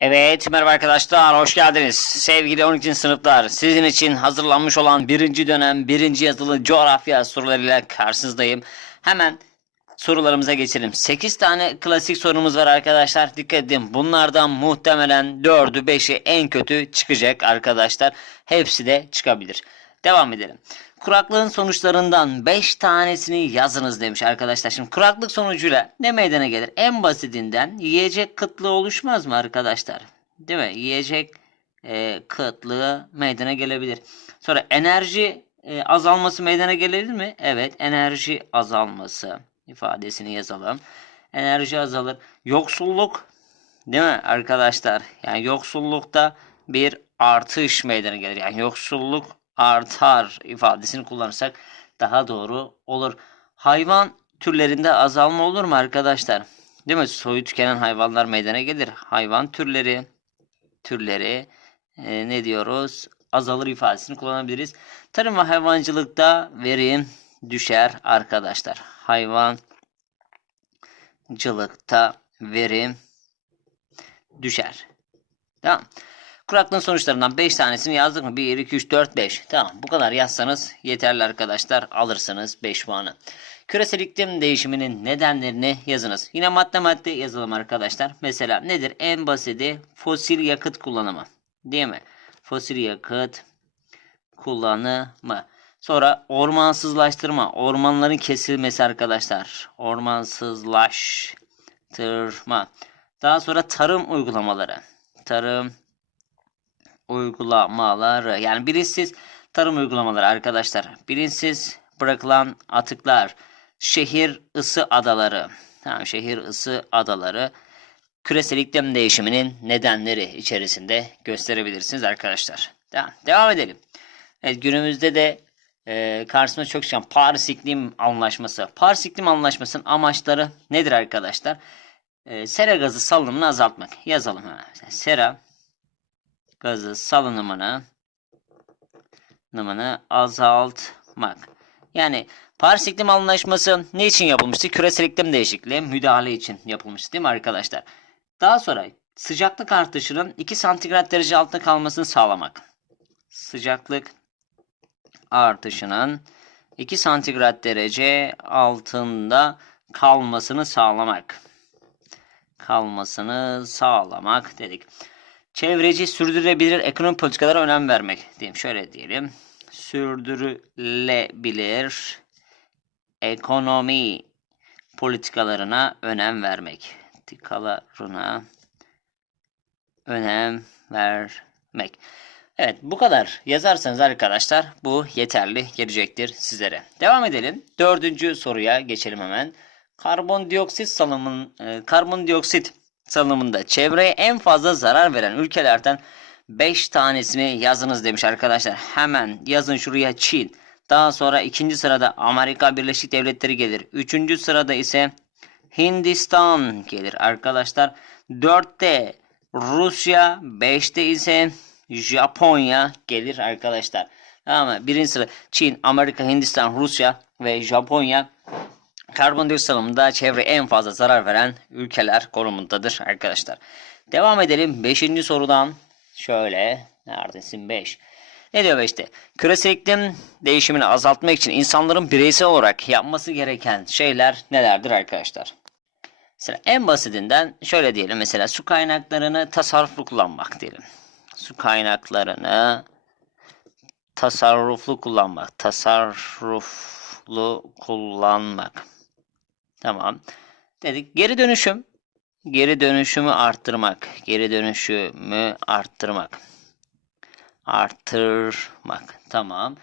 Evet merhaba arkadaşlar hoş geldiniz. Sevgili 12. sınıflar sizin için hazırlanmış olan birinci dönem birinci yazılı coğrafya sorularıyla karşınızdayım. Hemen sorularımıza geçelim. 8 tane klasik sorumuz var arkadaşlar. Dikkat edin bunlardan muhtemelen 4'ü 5'i en kötü çıkacak arkadaşlar. Hepsi de çıkabilir. Devam edelim. Kuraklığın sonuçlarından 5 tanesini yazınız demiş arkadaşlar. Şimdi kuraklık sonucuyla ne meydana gelir? En basitinden yiyecek kıtlığı oluşmaz mı arkadaşlar? Değil mi? Yiyecek e, kıtlığı meydana gelebilir. Sonra enerji e, azalması meydana gelebilir mi? Evet, enerji azalması ifadesini yazalım. Enerji azalır. Yoksulluk değil mi arkadaşlar? Yani yoksullukta bir artış meydana gelir. Yani yoksulluk artar ifadesini kullanırsak daha doğru olur. Hayvan türlerinde azalma olur mu arkadaşlar? Değil mi? Soyu tükenen hayvanlar meydana gelir. Hayvan türleri türleri e, ne diyoruz? Azalır ifadesini kullanabiliriz. Tarım ve hayvancılıkta verim düşer arkadaşlar. Hayvancılıkta verim düşer. Tamam. Kuraklığın sonuçlarından 5 tanesini yazdık mı? 1, 2, 3, 4, 5. Tamam bu kadar yazsanız yeterli arkadaşlar. Alırsınız 5 puanı. Küresel iklim değişiminin nedenlerini yazınız. Yine madde madde yazalım arkadaşlar. Mesela nedir? En basiti fosil yakıt kullanımı. Değil mi? Fosil yakıt kullanımı. Sonra ormansızlaştırma. Ormanların kesilmesi arkadaşlar. Ormansızlaştırma. Daha sonra tarım uygulamaları. Tarım uygulamaları. Yani bilinçsiz tarım uygulamaları arkadaşlar. Bilinçsiz bırakılan atıklar. Şehir ısı adaları. Tamam, şehir ısı adaları. Küresel iklim değişiminin nedenleri içerisinde gösterebilirsiniz arkadaşlar. Tamam, devam edelim. Evet, günümüzde de e, karşısına çok çıkan Paris İklim Anlaşması. Paris İklim Anlaşması'nın amaçları nedir arkadaşlar? E, sera gazı salınımını azaltmak. Yazalım hemen. Sera gazı salınımını salınımını azaltmak. Yani Paris İklim Anlaşması ne için yapılmıştı? Küresel iklim değişikliği müdahale için yapılmıştı değil mi arkadaşlar? Daha sonra sıcaklık artışının 2 santigrat derece altında kalmasını sağlamak. Sıcaklık artışının 2 santigrat derece altında kalmasını sağlamak. Kalmasını sağlamak dedik. Çevreci sürdürülebilir ekonomi politikalara önem vermek diyeyim. Şöyle diyelim. Sürdürülebilir ekonomi politikalarına önem vermek. Politikalarına önem vermek. Evet bu kadar yazarsanız arkadaşlar bu yeterli gelecektir sizlere. Devam edelim. Dördüncü soruya geçelim hemen. Karbondioksit salımın e, karbondioksit salınımında çevreye en fazla zarar veren ülkelerden 5 tanesini yazınız demiş arkadaşlar. Hemen yazın şuraya Çin. Daha sonra ikinci sırada Amerika Birleşik Devletleri gelir. Üçüncü sırada ise Hindistan gelir arkadaşlar. Dörtte Rusya, beşte ise Japonya gelir arkadaşlar. Tamam mı? Birinci sıra Çin, Amerika, Hindistan, Rusya ve Japonya karbondioksit salımında çevre en fazla zarar veren ülkeler konumundadır arkadaşlar. Devam edelim 5. sorudan. Şöyle neredesin 5? Ne diyor 5'te? Küresel iklim değişimini azaltmak için insanların bireysel olarak yapması gereken şeyler nelerdir arkadaşlar? Mesela en basitinden şöyle diyelim mesela su kaynaklarını tasarruflu kullanmak diyelim. Su kaynaklarını tasarruflu kullanmak. Tasarruflu kullanmak. Tamam. Dedik geri dönüşüm. Geri dönüşümü arttırmak. Geri dönüşümü arttırmak. Arttırmak. Tamam.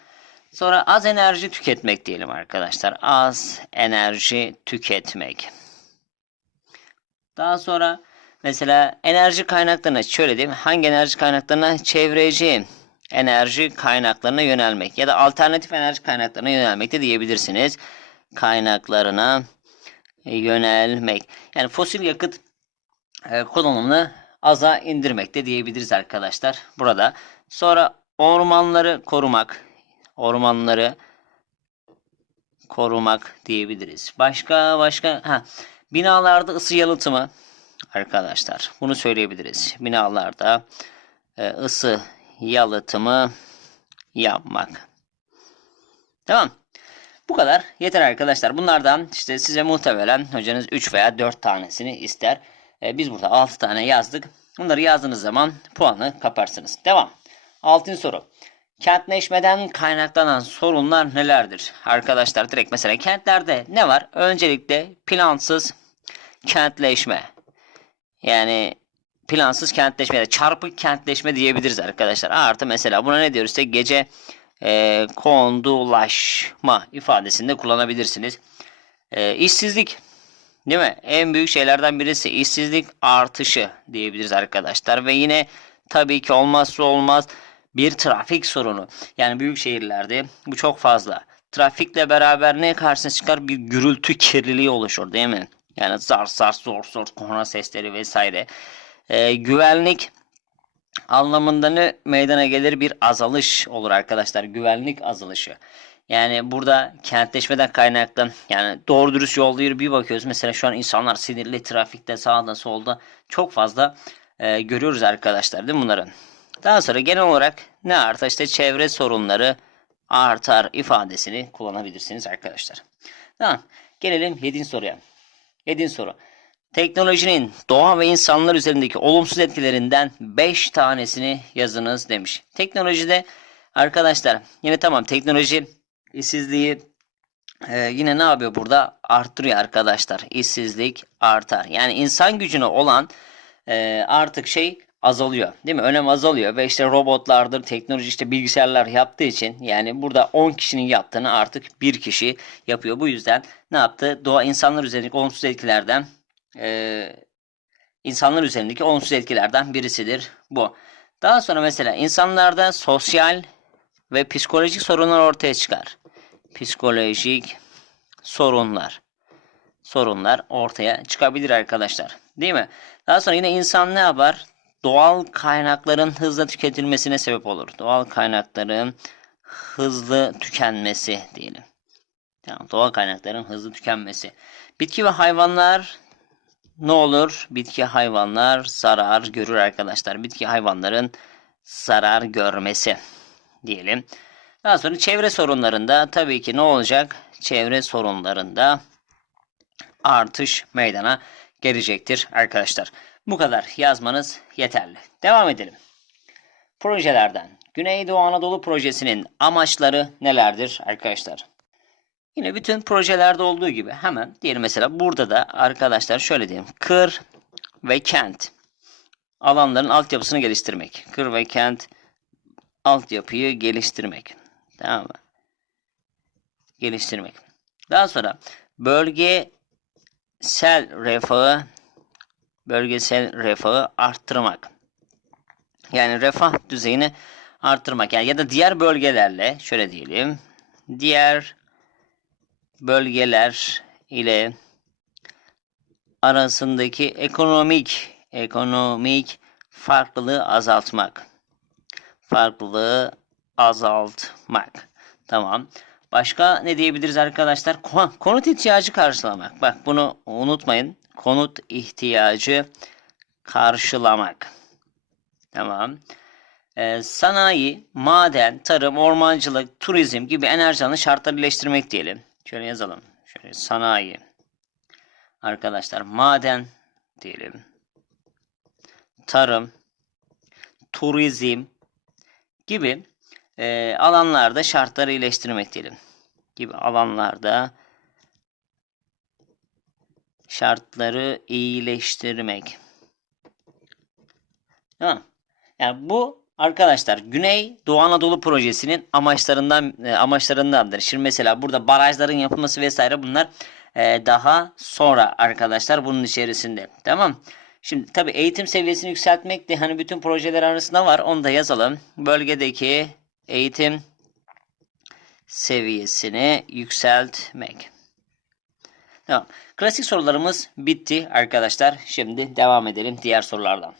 Sonra az enerji tüketmek diyelim arkadaşlar. Az enerji tüketmek. Daha sonra mesela enerji kaynaklarına şöyle diyeyim. Hangi enerji kaynaklarına? Çevreci enerji kaynaklarına yönelmek ya da alternatif enerji kaynaklarına yönelmek de diyebilirsiniz. Kaynaklarına yönelmek. Yani fosil yakıt e, kullanımını aza indirmek de diyebiliriz arkadaşlar. Burada sonra ormanları korumak. Ormanları korumak diyebiliriz. Başka başka ha binalarda ısı yalıtımı arkadaşlar. Bunu söyleyebiliriz. Binalarda e, ısı yalıtımı yapmak. Tamam. Bu kadar. Yeter arkadaşlar. Bunlardan işte size muhtemelen hocanız 3 veya 4 tanesini ister. E, biz burada 6 tane yazdık. Bunları yazdığınız zaman puanı kaparsınız. Devam. Altın soru. Kentleşmeden kaynaklanan sorunlar nelerdir? Arkadaşlar direkt mesela kentlerde ne var? Öncelikle plansız kentleşme. Yani plansız kentleşme ya da çarpık kentleşme diyebiliriz arkadaşlar. Artı mesela buna ne diyoruz? İşte gece e, kondulaşma ifadesinde kullanabilirsiniz. E, işsizlik değil mi? En büyük şeylerden birisi işsizlik artışı diyebiliriz arkadaşlar. Ve yine tabii ki olmazsa olmaz bir trafik sorunu. Yani büyük şehirlerde bu çok fazla. Trafikle beraber ne karşısına çıkar? Bir gürültü kirliliği oluşur değil mi? Yani zar zar zor zor korna sesleri vesaire. Ee, güvenlik anlamında ne meydana gelir? Bir azalış olur arkadaşlar. Güvenlik azalışı. Yani burada kentleşmeden kaynaklı yani doğru dürüst yolda yürü bir bakıyoruz. Mesela şu an insanlar sinirli trafikte sağda solda çok fazla e, görüyoruz arkadaşlar değil mi bunların? Daha sonra genel olarak ne artar? İşte çevre sorunları artar ifadesini kullanabilirsiniz arkadaşlar. Tamam. Gelelim 7. soruya. 7. soru. Teknolojinin doğa ve insanlar üzerindeki olumsuz etkilerinden 5 tanesini yazınız demiş. Teknolojide arkadaşlar yine tamam teknoloji işsizliği e, yine ne yapıyor burada? Arttırıyor arkadaşlar. İşsizlik artar. Yani insan gücüne olan e, artık şey azalıyor. Değil mi? Önem azalıyor ve işte robotlardır, teknoloji işte bilgisayarlar yaptığı için yani burada 10 kişinin yaptığını artık bir kişi yapıyor. Bu yüzden ne yaptı? Doğa insanlar üzerindeki olumsuz etkilerden e, insanlar üzerindeki olumsuz etkilerden birisidir bu. Daha sonra mesela insanlarda sosyal ve psikolojik sorunlar ortaya çıkar. Psikolojik sorunlar sorunlar ortaya çıkabilir arkadaşlar. Değil mi? Daha sonra yine insan ne yapar? Doğal kaynakların hızla tüketilmesine sebep olur. Doğal kaynakların hızlı tükenmesi diyelim. Tamam, doğal kaynakların hızlı tükenmesi. Bitki ve hayvanlar ne olur? Bitki hayvanlar zarar görür arkadaşlar. Bitki hayvanların zarar görmesi diyelim. Daha sonra çevre sorunlarında tabii ki ne olacak? Çevre sorunlarında artış meydana gelecektir arkadaşlar. Bu kadar yazmanız yeterli. Devam edelim. Projelerden. Güneydoğu Anadolu Projesi'nin amaçları nelerdir arkadaşlar? Yine bütün projelerde olduğu gibi hemen diyelim mesela burada da arkadaşlar şöyle diyeyim. Kır ve kent alanların altyapısını geliştirmek. Kır ve kent altyapıyı geliştirmek. Tamam mı? Geliştirmek. Daha sonra bölgesel refahı bölgesel refahı arttırmak. Yani refah düzeyini arttırmak. Yani ya da diğer bölgelerle şöyle diyelim. Diğer bölgeler ile arasındaki ekonomik ekonomik farklılığı azaltmak. Farklılığı azaltmak. Tamam. Başka ne diyebiliriz arkadaşlar? Konut ihtiyacı karşılamak. Bak bunu unutmayın. Konut ihtiyacı karşılamak. Tamam. Ee, sanayi, maden, tarım, ormancılık, turizm gibi enerji alanı şartları birleştirmek diyelim. Şöyle yazalım. Şöyle sanayi. Arkadaşlar maden diyelim. Tarım, turizm gibi e, alanlarda şartları iyileştirmek diyelim. Gibi alanlarda şartları iyileştirmek. Tamam. Yani bu arkadaşlar Güney Doğu Anadolu projesinin amaçlarından e, amaçlarındandır. Şimdi mesela burada barajların yapılması vesaire bunlar e, daha sonra arkadaşlar bunun içerisinde. Tamam. Şimdi tabi eğitim seviyesini yükseltmek de hani bütün projeler arasında var. Onu da yazalım. Bölgedeki eğitim seviyesini yükseltmek. Tamam. Klasik sorularımız bitti arkadaşlar. Şimdi devam edelim diğer sorulardan.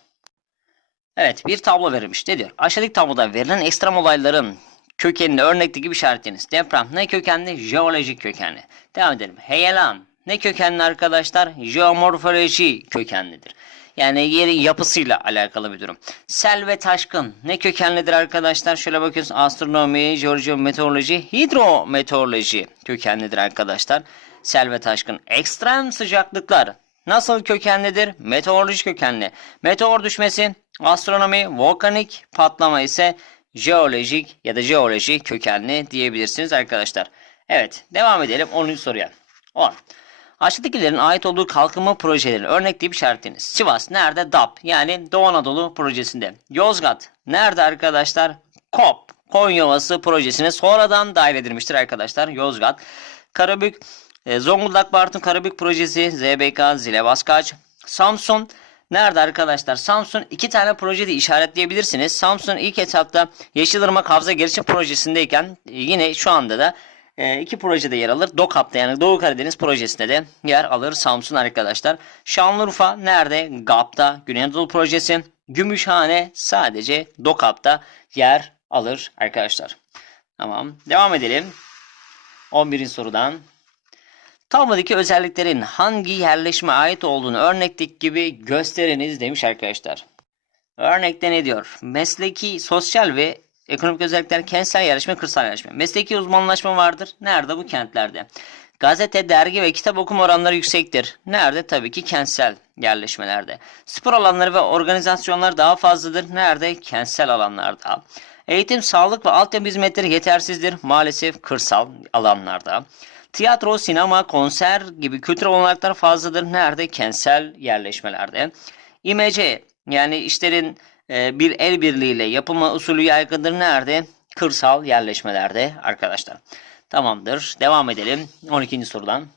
Evet bir tablo verilmiş. Ne diyor? Aşağıdaki tabloda verilen ekstrem olayların kökenini örnekte gibi işaretleyiniz. Deprem ne kökenli? Jeolojik kökenli. Devam edelim. Heyelan ne kökenli arkadaşlar? Jeomorfoloji kökenlidir. Yani yerin yapısıyla alakalı bir durum. Sel ve taşkın ne kökenlidir arkadaşlar? Şöyle bakıyoruz. Astronomi, jeoloji, meteoroloji, hidrometeoroloji kökenlidir arkadaşlar. Sel ve taşkın. Ekstrem sıcaklıklar nasıl kökenlidir? Meteoroloji kökenli. Meteor düşmesi, astronomi, volkanik patlama ise jeolojik ya da jeoloji kökenli diyebilirsiniz arkadaşlar. Evet devam edelim 10. soruya. 10. Aşağıdakilerin ait olduğu kalkınma projeleri örnekleyip işaretleyiniz. Sivas nerede? DAP yani Doğu Anadolu projesinde. Yozgat nerede arkadaşlar? KOP Konya Ovası projesine sonradan dahil edilmiştir arkadaşlar. Yozgat. Karabük e, Zonguldak Bartın Karabük projesi ZBK Zile Baskaç. Samsun Nerede arkadaşlar? Samsun iki tane projede işaretleyebilirsiniz. Samsun ilk etapta Yeşilırmak Havza Gelişim Projesi'ndeyken e, yine şu anda da e, iki projede yer alır. DOKAP'ta yani Doğu Karadeniz projesinde de yer alır Samsun arkadaşlar. Şanlıurfa nerede? GAP'ta Güney Anadolu Projesi. Gümüşhane sadece DOKAP'ta yer alır arkadaşlar. Tamam. Devam edelim. 11. sorudan. Tabladaki özelliklerin hangi yerleşime ait olduğunu örnekteki gibi gösteriniz demiş arkadaşlar. Örnekte ne diyor? Mesleki, sosyal ve ekonomik özellikler kentsel yerleşme, kırsal yerleşme. Mesleki uzmanlaşma vardır. Nerede? Bu kentlerde. Gazete, dergi ve kitap okuma oranları yüksektir. Nerede? Tabii ki kentsel yerleşmelerde. Spor alanları ve organizasyonlar daha fazladır. Nerede? Kentsel alanlarda. Eğitim, sağlık ve altyapı hizmetleri yetersizdir. Maalesef kırsal alanlarda. Tiyatro, sinema, konser gibi kültürel olanaklar fazladır. Nerede? Kentsel yerleşmelerde. İmece yani işlerin e, bir el birliğiyle yapılma usulü yaygındır. Nerede? Kırsal yerleşmelerde arkadaşlar. Tamamdır. Devam edelim. 12. sorudan.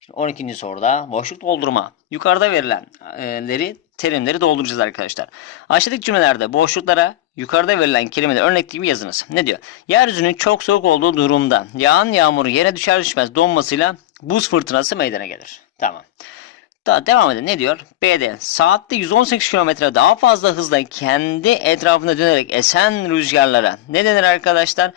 Şimdi 12. soruda boşluk doldurma. Yukarıda verilenleri terimleri dolduracağız arkadaşlar. Aşağıdaki cümlelerde boşluklara yukarıda verilen kelimeleri örnek gibi yazınız. Ne diyor? Yeryüzünün çok soğuk olduğu durumda yağan yağmur yere düşer düşmez donmasıyla buz fırtınası meydana gelir. Tamam. Daha devam edelim. Ne diyor? B'de saatte 118 km daha fazla hızla kendi etrafında dönerek esen rüzgarlara ne denir arkadaşlar?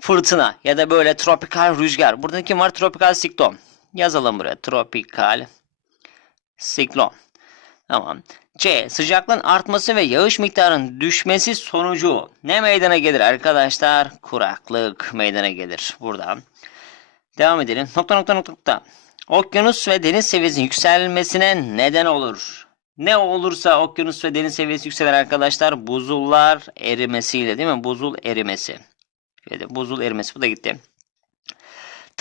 Fırtına ya da böyle tropikal rüzgar. Burada kim var? Tropikal siklon. Yazalım buraya. Tropikal siklon. Tamam. C. Sıcaklığın artması ve yağış miktarının düşmesi sonucu ne meydana gelir arkadaşlar? Kuraklık meydana gelir. Buradan. Devam edelim. Nokta nokta nokta nokta. Okyanus ve deniz seviyesinin yükselmesine neden olur. Ne olursa okyanus ve deniz seviyesi yükselir arkadaşlar. Buzullar erimesiyle değil mi? Buzul erimesi. Şöyle buzul erimesi. Bu da gitti.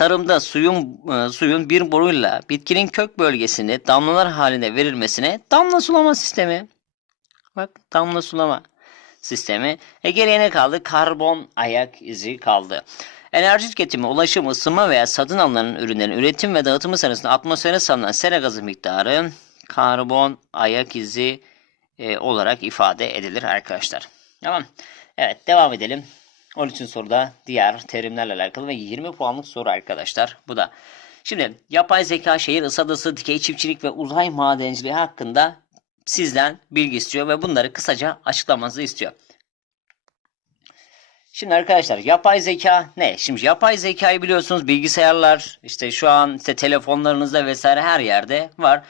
Tarımda suyun e, suyun bir boruyla bitkinin kök bölgesinde damlalar halinde verilmesine damla sulama sistemi. Bak damla sulama sistemi. E geriye kaldı? Karbon ayak izi kaldı. Enerji tüketimi, ulaşım, ısınma veya satın alınan ürünlerin üretim ve dağıtımı sırasında atmosfere salınan sera gazı miktarı karbon ayak izi e, olarak ifade edilir arkadaşlar. Tamam. Evet devam edelim. 13. soruda diğer terimlerle alakalı ve 20 puanlık soru arkadaşlar. Bu da. Şimdi yapay zeka, şehir ısadası, dikey çiftçilik ve uzay madenciliği hakkında sizden bilgi istiyor ve bunları kısaca açıklamanızı istiyor. Şimdi arkadaşlar yapay zeka ne? Şimdi yapay zekayı biliyorsunuz bilgisayarlar işte şu an işte telefonlarınızda vesaire her yerde var.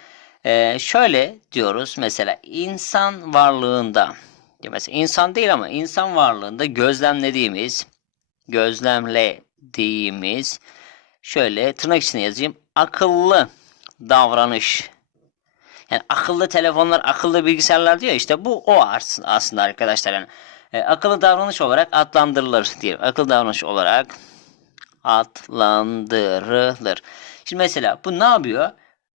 Ee, şöyle diyoruz mesela insan varlığında ya mesela insan değil ama insan varlığında gözlemlediğimiz gözlemlediğimiz şöyle tırnak içine yazayım akıllı davranış yani akıllı telefonlar, akıllı bilgisayarlar diyor işte bu o aslında arkadaşlar yani e, akıllı davranış olarak adlandırılır diyelim. Akıllı davranış olarak adlandırılır. Şimdi mesela bu ne yapıyor?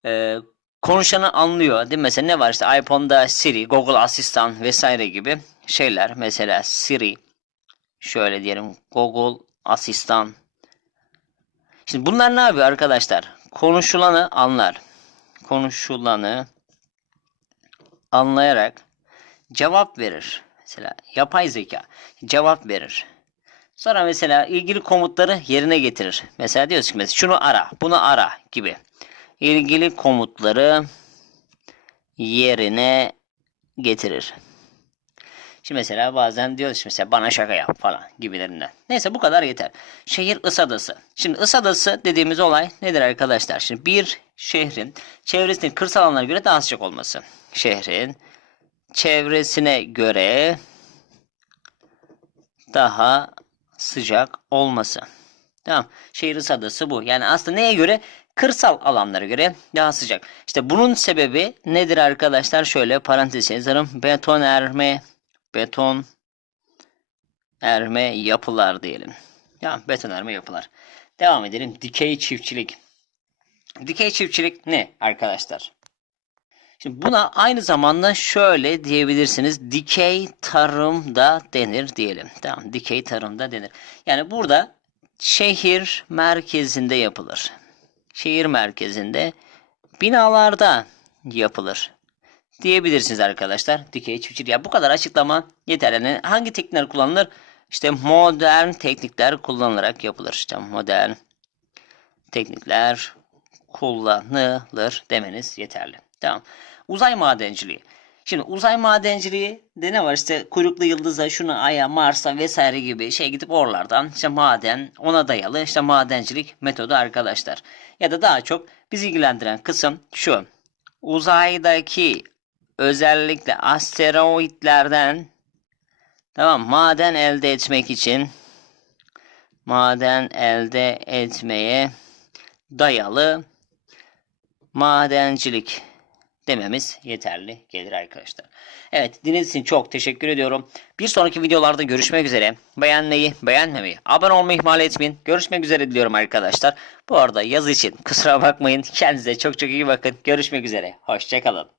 E, konuşanı anlıyor. Değil mi? Mesela ne var işte iPhone'da Siri, Google Asistan vesaire gibi şeyler. Mesela Siri, şöyle diyelim Google Asistan. Şimdi bunlar ne yapıyor arkadaşlar? Konuşulanı anlar. Konuşulanı anlayarak cevap verir. Mesela yapay zeka cevap verir. Sonra mesela ilgili komutları yerine getirir. Mesela diyoruz ki mesela şunu ara, bunu ara gibi. İlgili komutları yerine getirir. Şimdi mesela bazen diyoruz ki mesela bana şaka yap falan gibilerinden. Neyse bu kadar yeter. Şehir Isadası. Şimdi Isadası dediğimiz olay nedir arkadaşlar? Şimdi bir şehrin çevresinin kırsal alanlara göre daha sıcak olması. Şehrin çevresine göre daha sıcak olması. Tamam. Şehir ısı adası bu. Yani aslında neye göre? Kırsal alanlara göre daha sıcak. İşte bunun sebebi nedir arkadaşlar? Şöyle parantez yazarım. Beton erme, beton erme yapılar diyelim. Ya beton erme yapılar. Devam edelim. Dikey çiftçilik. Dikey çiftçilik ne arkadaşlar? Şimdi buna aynı zamanda şöyle diyebilirsiniz. Dikey tarım da denir diyelim. Tamam, dikey tarım da denir. Yani burada şehir merkezinde yapılır. Şehir merkezinde binalarda yapılır diyebilirsiniz arkadaşlar. Dikey çiftçilik. Ya bu kadar açıklama yeterli. Yani hangi teknikler kullanılır? İşte modern teknikler kullanılarak yapılır. İşte modern teknikler kullanılır demeniz yeterli. Tamam. Uzay madenciliği. Şimdi uzay madenciliği de ne var işte kuyruklu yıldıza, şuna aya, Mars'a vesaire gibi şey gidip oralardan işte maden ona dayalı işte madencilik metodu arkadaşlar. Ya da daha çok bizi ilgilendiren kısım şu. Uzaydaki özellikle asteroidlerden tamam maden elde etmek için maden elde etmeye dayalı madencilik dememiz yeterli gelir arkadaşlar. Evet dinlediğiniz için çok teşekkür ediyorum. Bir sonraki videolarda görüşmek üzere. Beğenmeyi, beğenmemeyi, abone olmayı ihmal etmeyin. Görüşmek üzere diliyorum arkadaşlar. Bu arada yazı için kusura bakmayın. Kendinize çok çok iyi bakın. Görüşmek üzere. Hoşçakalın.